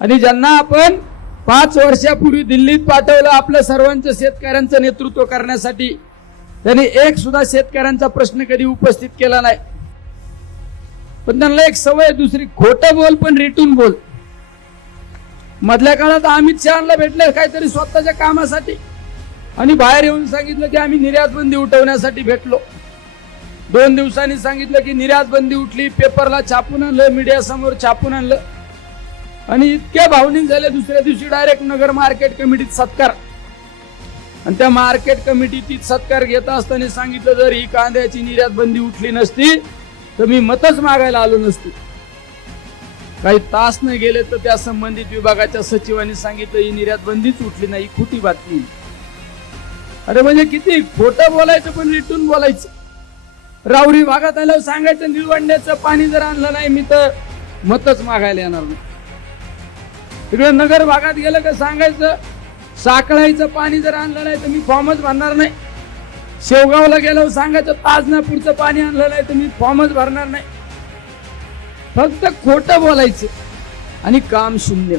आणि ज्यांना आपण पाच वर्षापूर्वी दिल्लीत पाठवलं आपलं सर्वांचं शेतकऱ्यांचं नेतृत्व करण्यासाठी त्यांनी एक सुद्धा शेतकऱ्यांचा प्रश्न कधी उपस्थित केला नाही. पण त्यांना एक सवय दुसरी खोटं बोल पण रिटून बोल. मधल्या काळात अमित शहाला भेटले काहीतरी स्वतःच्या कामासाठी. आणि बाहेर येऊन सांगितलं की आम्ही निर्यात बंदी उठवण्यासाठी भेटलो. दोन दिवसांनी सांगितलं की निर्यात बंदी उठली पेपरला छापून आणलं मीडिया समोर छापून आणलं. आणि इतक्या भावनिक झाल्या दुसऱ्या दिवशी डायरेक्ट नगर मार्केट कमिटीत सत्कार. आणि त्या मार्केट कमिटीत सत्कार घेत असताना सांगितलं जर ही कांद्याची निर्यात बंदी उठली नसती तर मी मतच मागायला आलो नसते. काही तास न गेले तर त्या संबंधित विभागाच्या सचिवांनी सांगितलं ही निर्यात बंदीच उठली नाही खोटी बातमी अरे म्हणजे किती खोटं बोलायचं पण रिटून बोलायचं. रावरी भागात आल्यावर सांगायचं निळवंड्याचं पाणी जर आणलं नाही मी तर मतच मागायला येणार नाही. तिकडे नगर भागात गेलं का सांगायचं साखळाईचं पाणी जर आणलं नाही तर मी फॉर्मच भरणार नाही. शेवगावला गेल्यावर सांगायचं ताजनापूरचं पाणी आणलं नाही तर मी फॉर्मच भरणार नाही. फक्त खोटं बोलायचं आणि काम शून्य.